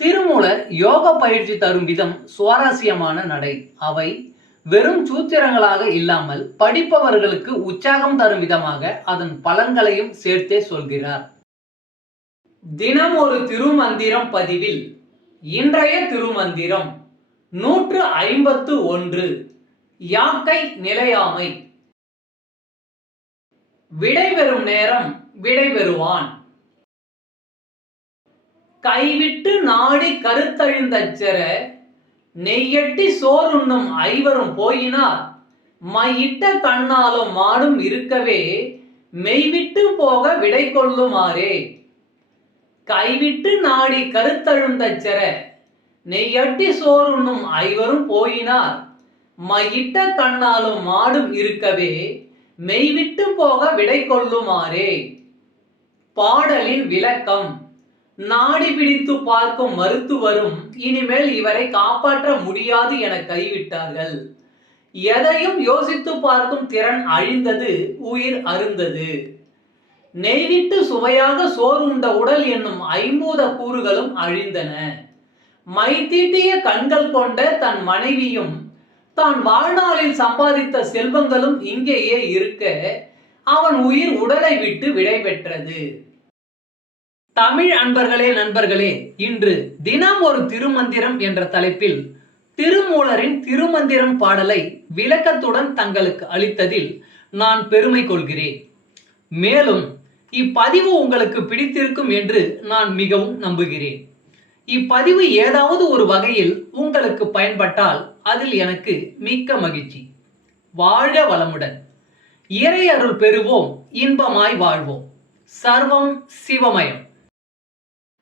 திருமூலர் யோக பயிற்சி தரும் விதம் சுவாரஸ்யமான நடை. அவை வெறும் சூத்திரங்களாக இல்லாமல் படிப்பவர்களுக்கு உற்சாகம் தரும் விதமாக அதன் பலன்களையும் சேர்த்தே சொல்கிறார். தினம் ஒரு திருமந்திரம் பதிவில் இன்றைய திருமந்திரம் நூற்று ஐம்பத்து ஒன்று யாக்கை நிலையாமை. விடைபெறும் நேரம் விடைபெறுவான். கைவிட்டு நாடி கருத்தழிந்தச்சர நெய்யட்டி சோறுண்ணும் ஐவரும் போயினார். மையிட்ட கண்ணாலும் மாடும் இருக்கவே மெய்விட்டு போக விடை கொள்ளுமாறே. கைவிட்டு நாடி கருத்தழுந்தச்சர நெய்யட்டி சோறுண்ணும் ஐவரும் போயினார். மையிட்ட கண்ணாலும் மாடும் இருக்கவே மெய்விட்டு போக விடை கொள்ளுமாறே. பாடலின் விளக்கம். நாடி பிடித்து பார்க்கும் மருத்துவரும் இனிமேல் இவரை காப்பாற்ற முடியாது என கைவிட்டார்கள். எதையும் யோசித்து பார்க்கும் திறன் அழிந்தது உயிர் அருந்தது. நெய்விட்டு சுவையாக சோறுண்ட உடல் என்னும் ஐம்பூத கூறுகளும் அழிந்தன. மை தீட்டிய கண்கள் கொண்ட தன் மனைவியும் தான் வாழ்நாளில் சம்பாதித்த செல்வங்களும் இங்கேயே இருக்க அவன் உயிர் உடலை விட்டு விடைபெற்றது தமிழ் அன்பர்களே நண்பர்களே இன்று தினம் ஒரு திருமந்திரம் என்ற தலைப்பில் திருமூலரின் திருமந்திரம் பாடலை விளக்கத்துடன் தங்களுக்கு அளித்ததில் நான் பெருமை கொள்கிறேன். மேலும் இப்பதிவு உங்களுக்கு பிடித்திருக்கும் என்று நான் மிகவும் நம்புகிறேன். இப்பதிவு ஏதாவது ஒரு வகையில் உங்களுக்கு பயன்பட்டால் அதில் எனக்கு மிக்க மகிழ்ச்சி. வாழ்க வளமுடன். இறை அருள் பெறுவோம் இன்பமாய் வாழ்வோம். சர்வம் சிவமயம்.